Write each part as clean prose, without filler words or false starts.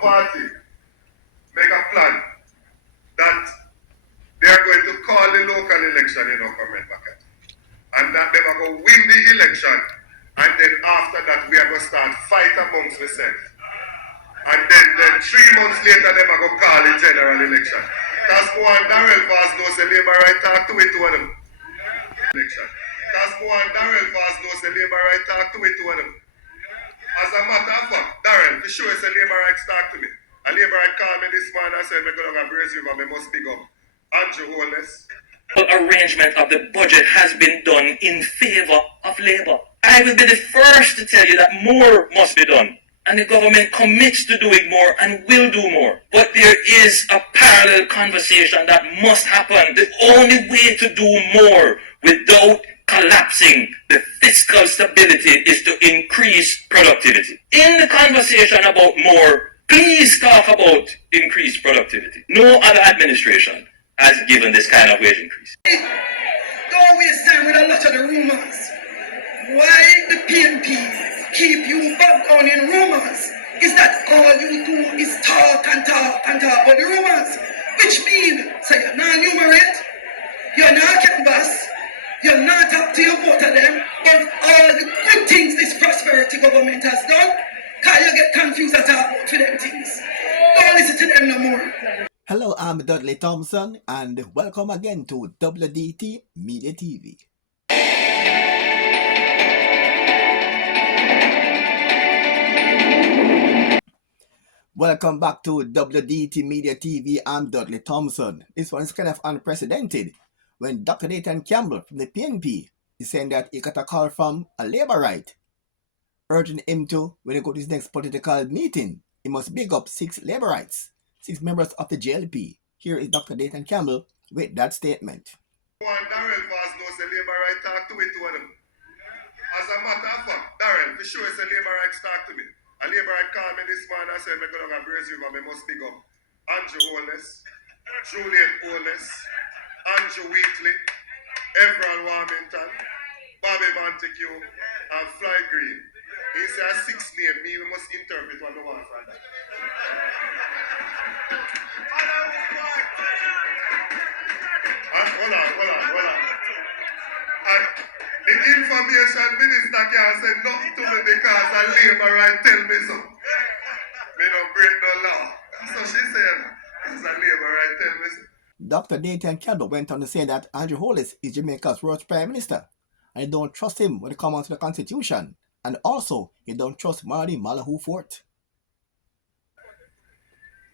Party make a plan that they are going to call the local election in our comment market. And that they are going to win the election. And then after that, we are going to start fight amongst ourselves. And then 3 months later, they are going to call the general election. That's one Darrell Vaz knows the Labourite talk to it to them. Election. That's one Darrell Vaz knows the Labourite talk to it to them. As a matter of fact, Darrell, for sure, it's a Labourite talk to me. A Labourite called me this morning and said, I'm going to Brace River, I must big up Andrew Holness. Arrangement of the budget has been done in favor of Labour. I will be the first to tell you that more must be done. And the government commits to doing more and will do more. But there is a parallel conversation that must happen. The only way to do more without collapsing the fiscal stability is to increase productivity. In the conversation about more, please talk about increased productivity. No other administration has given this kind of wage increase. Don't waste time with a lot of the rumors. Why the PNP keep you bogged down in rumors is that all you do is talk and talk and talk about the rumors, which means so you're not numerate, you're not canvas, you're not up to your vote of them, but all the good things this prosperity government has done, can you get confused at all about for them things? Don't listen to them no more. Hello, I'm Dudley Thompson, and welcome again to WDT Media TV. Welcome back to WDT Media TV. I'm Dudley Thompson. This one is kind of unprecedented when Dr. Nathan Campbell from the PNP is saying that he got a call from a Labourite urging him to, when he go to his next political meeting, he must big up 6 Labourites, 6 members of the JLP. Here is Dr. Nathan Campbell with that statement. One Darrell Vaz knows the Labourite talk to it to them. As a matter of fact, Darrell, for sure it's a Labourite talk to me. A Labourite called me this morning and said, I'm going to Brace River, I must big up Andrew Holness, Julian Holness, Andrew Wheatley, Everall Warmington, Bobby Montague, and Fly Green. He said a 6 name, me we must interpret what the one from that. And hold on. And the information minister can't say nothing to me because a Labourite tell me so. Me don't break no law. So she said, because a Labourite tell me so. Dr. Nathan Campbell went on to say that Andrew Holness is Jamaica's worst Prime Minister, and he don't trust him when it comes to the Constitution, and also he don't trust Marty Malahoo Fort.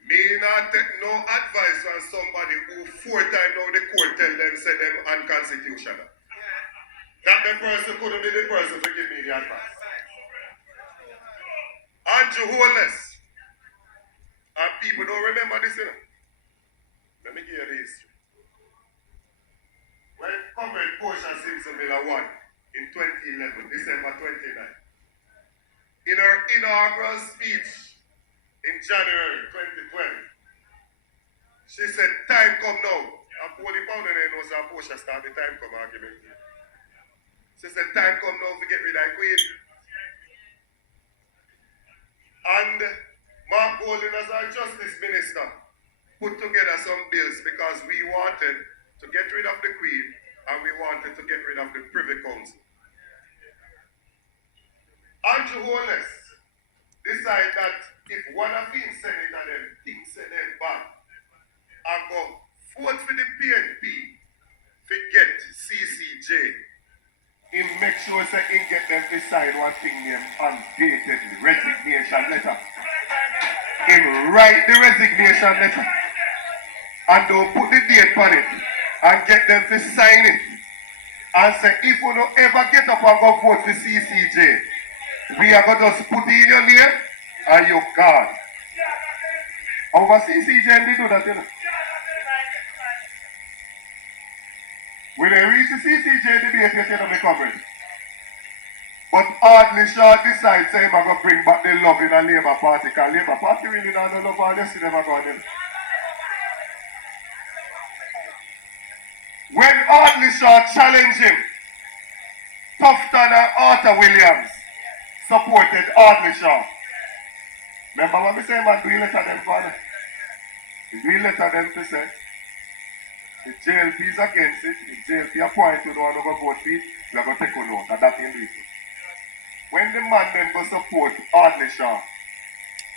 Me not take no advice from somebody who 4 times now the court tell them say them unconstitutional. That the person couldn't be the person to give me the advice. Andrew Holness. And people don't remember this, you know. Let me give you the history. When Comrade Portia Simpson Miller won in 2011, December 29, in her inaugural speech in January 2020, she said, time come now. And Polly Pounder knows how Portia start the time come argument. She said, time come now to get rid of Queen. And Mark Golding as our Justice Minister put together some bills because we wanted to get rid of the Queen and we wanted to get rid of the Privy Council. Andrew Holness decided that if one of his senators them thinks that they're bad and go vote for the PNP to get CCJ, he make sure that he get them to sign one thing named undated resignation letter. He write the resignation letter and don't put the date on it and get them to sign it and say if you don't ever get up and go vote for CCJ, we are going to just put it in your name and you're gone. Over CCJ they do that, you know. When they reach the CCJ debate, they say no coverage. But Hardly Shaw decides say he's going to bring back the love in the Labour Party because Labour Party really don't know love all this, never got them. When Hardly Shaw challenged him, Tufton and Arthur Williams supported Hardly Shaw. Remember what we say, man, do you letter them for? Do you letter them to say? The JLP is against it. The JLP appoint to know and go vote for it. We are going to take a note. And that's the reason. When the man then go support Hardly Shaw,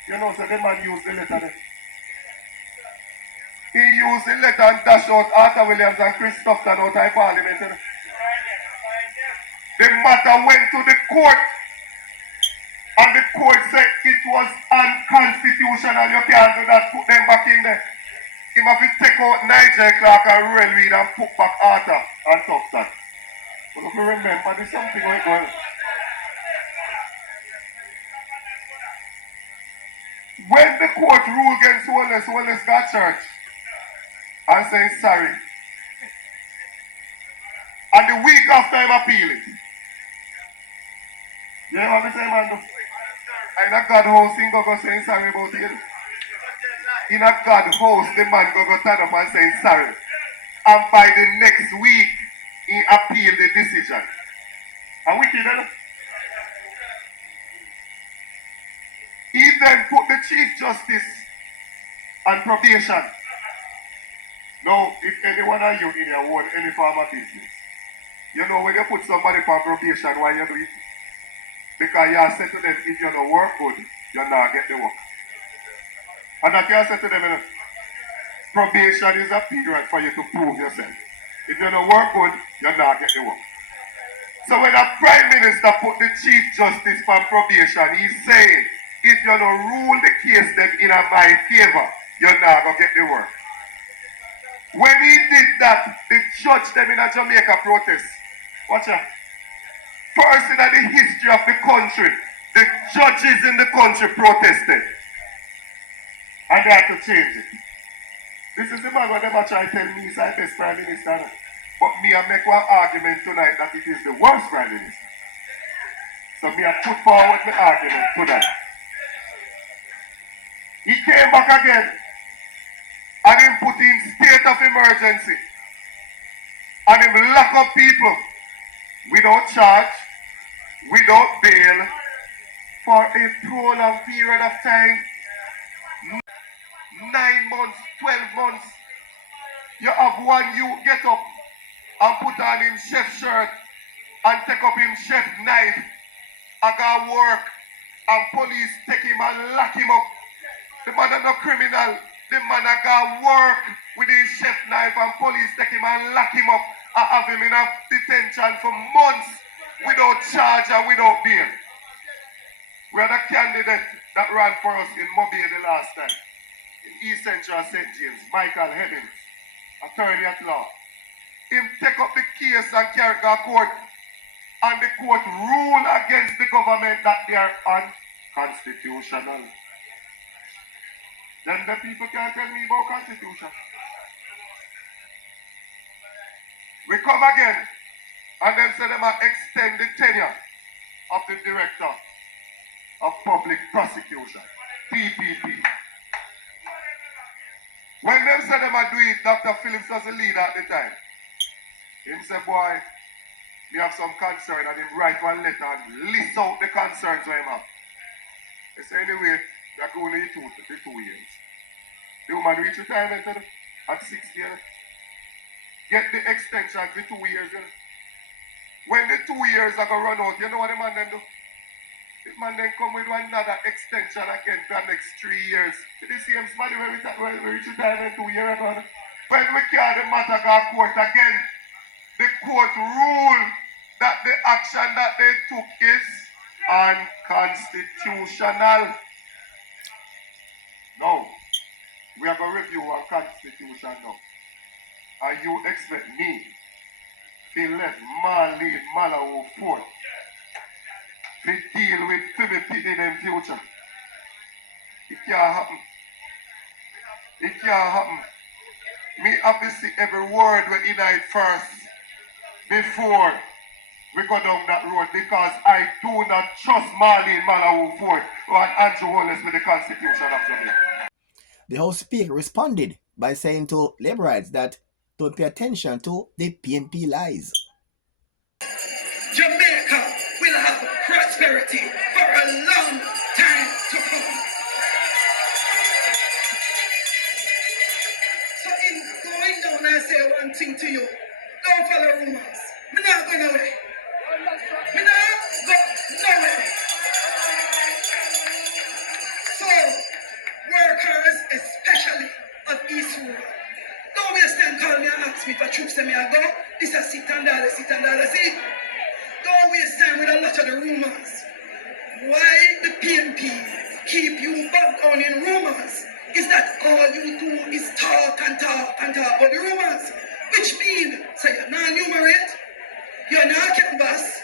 you know, so the man use the letter there. He used the letter and dash out Arthur Williams and Chris Tufton out of Parliament. The matter went to the court. And the court said it was unconstitutional. You can't do that. Put them back in there. He must take out Nigel Clark and Royal Reed and put back Arthur and Tufton. But if you remember, there's something going on. When the court ruled against Wallace, Wallace got church and saying sorry. And the week after him appeal it. You know what I'm saying, man? In a God house, he go saying sorry about it. In a God house, the man go stand up and saying sorry. And by the next week, he appealed the decision. And we kidding? He then put the Chief Justice on probation. Now, if anyone of you in your own any farmer business, you know when you put somebody on probation, why you do it? Because you said to them, if you don't work good, you'll not get the work. And that you said to them, probation is a period for you to prove yourself. If you don't work good, you'll not get the work. So when a Prime Minister put the Chief Justice on probation, he's saying, if you don't rule the case them in my favor, you're not going to get the work. When he did that, the judge them in a Jamaica protest. Watch out. First in the history of the country, the judges in the country protested. And they had to change it. This is the man what they try to tell me is the best Prime Minister. But me I make one argument tonight that it is the worst Prime Minister. So me I put forward the argument tonight. He came back again and he put in state of emergency. And he lock up people without charge, without bail, for a prolonged period of time. 9 months, 12 months. You have one you get up and put on him chef shirt and take up him chef knife and go work and police take him and lock him up. The man is no criminal. The man a go work with his chef knife and police take him and lock him up and have him in a detention for months without charge and without bail. We are the candidate that ran for us in Mobile the last time. In East Central St. James, Michael Hebbins, attorney at law. Him take up the case and carry it to court, and the court rule against the government that they are unconstitutional. Then the people can't tell me about constitution. We come again, and then say them extend the tenure of the Director of Public Prosecution, PPP. When them say them do it, Dr. Phillips was the leader at the time. Him say, boy, we have some concern, and him write one letter and list out the concerns we have. He say, anyway, we are going to the 2 years. The woman reach retirement at 60 years. Get the extension for 2 years. When the 2 years are going to run out, you know what the man then do? The man then come with another extension again for the next 3 years. The same somebody when we reach retirement 2 years ago. When we carry the matter to court again, the court ruled that the action that they took is unconstitutional. No, we are going to review our constitution now. And you expect me to let Marlene Malawi forth to deal with Philip in the future? It can't happen. It can't happen. Me have to see every word we unite first before we go down that road, because I do not trust Marlene Malawi Ford or Andrew Wallace with the Constitution of Jamaica. The House Speaker responded by saying to Labourites that don't pay attention to the PNP lies. Jamaica will have prosperity for a long time to come. thing to you. Don't follow rumors. Me not going away. Me not go nowhere. So, workers, especially of East Rural, don't waste time calling me and ask me for troops and me I go. This a sit and dollar, sit and dollar. See? Don't waste time with a lot of the rumors. Why the PNP keep you bogged down in rumors is that all you do is talk and talk and talk about the rumors. Which means, so you're not enumerate, you're not canvas,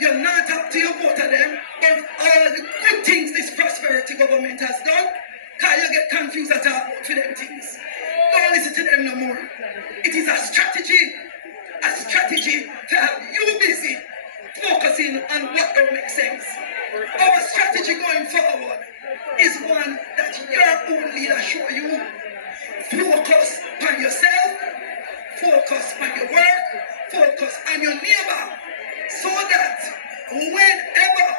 you're not talk to your vote of them, but all the good things this prosperity government has done, because you get confused at all for them things. Don't listen to them no more. It is a strategy to have you busy focusing on what don't make sense. Our strategy going forward is one that your own leader show you. Focus on yourself, focus on your work, focus on your neighbor, so that whenever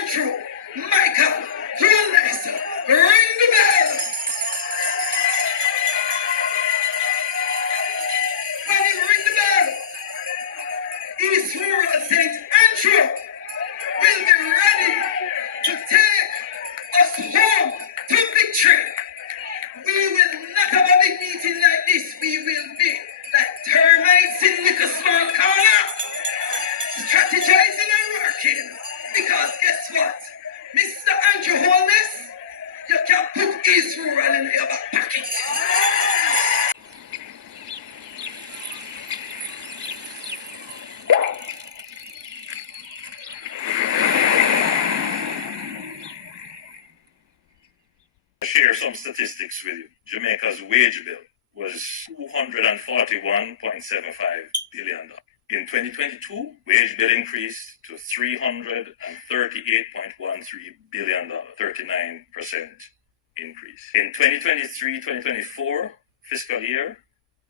Andrew, Michael, Jonas ring the bell, when he ring the bell, East Rural St. Andrew will be ready to take us home to victory. We will not have a big meeting like this. We will be like termites in like a small corner, strategizing and working. Because guess what? Mr. Andrew Holness, you can put East Rural in your back pocket. Share some statistics with you. Jamaica's wage bill was $241.75 billion. In 2022, wage bill increased to $338.13 billion, 39% increase. In 2023-2024 fiscal year,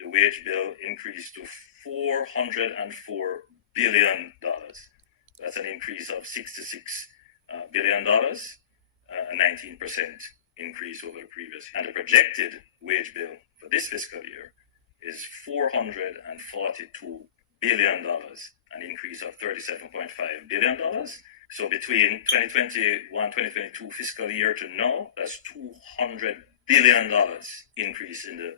the wage bill increased to $404 billion. That's an increase of $66 billion, a 19% increase over the previous. And the projected wage bill for this fiscal year is $442 billion, an increase of $37.5 billion. So between 2021-2022 fiscal year to now, that's $200 billion increase in the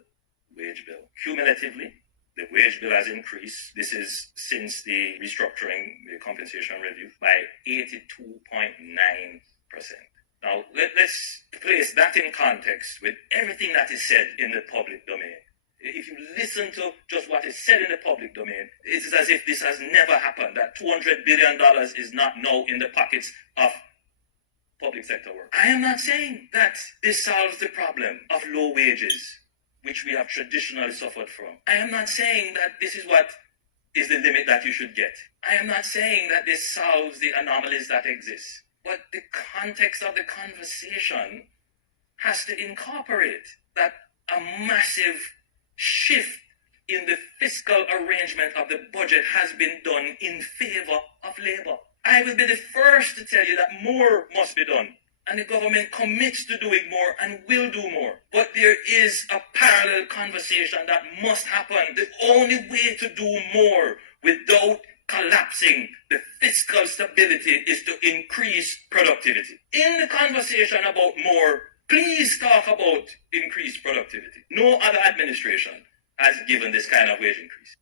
wage bill. Cumulatively, the wage bill has increased, this is since the restructuring, the compensation review, by 82.9%. Now, let's place that in context with everything that is said in the public domain. If you listen to just what is said in the public domain, it is as if this has never happened, that $200 billion is not now in the pockets of public sector work. I am not saying that this solves the problem of low wages, which we have traditionally suffered from. I am not saying that this is what is the limit that you should get. I am not saying that this solves the anomalies that exist. But the context of the conversation has to incorporate that a massive shift in the fiscal arrangement of the budget has been done in favor of Labour. I will be the first to tell you that more must be done. And the government commits to doing more and will do more. But there is a parallel conversation that must happen. The only way to do more without collapsing the fiscal stability is to increase productivity. In the conversation about more, please talk about increased productivity. No other administration has given this kind of wage increase.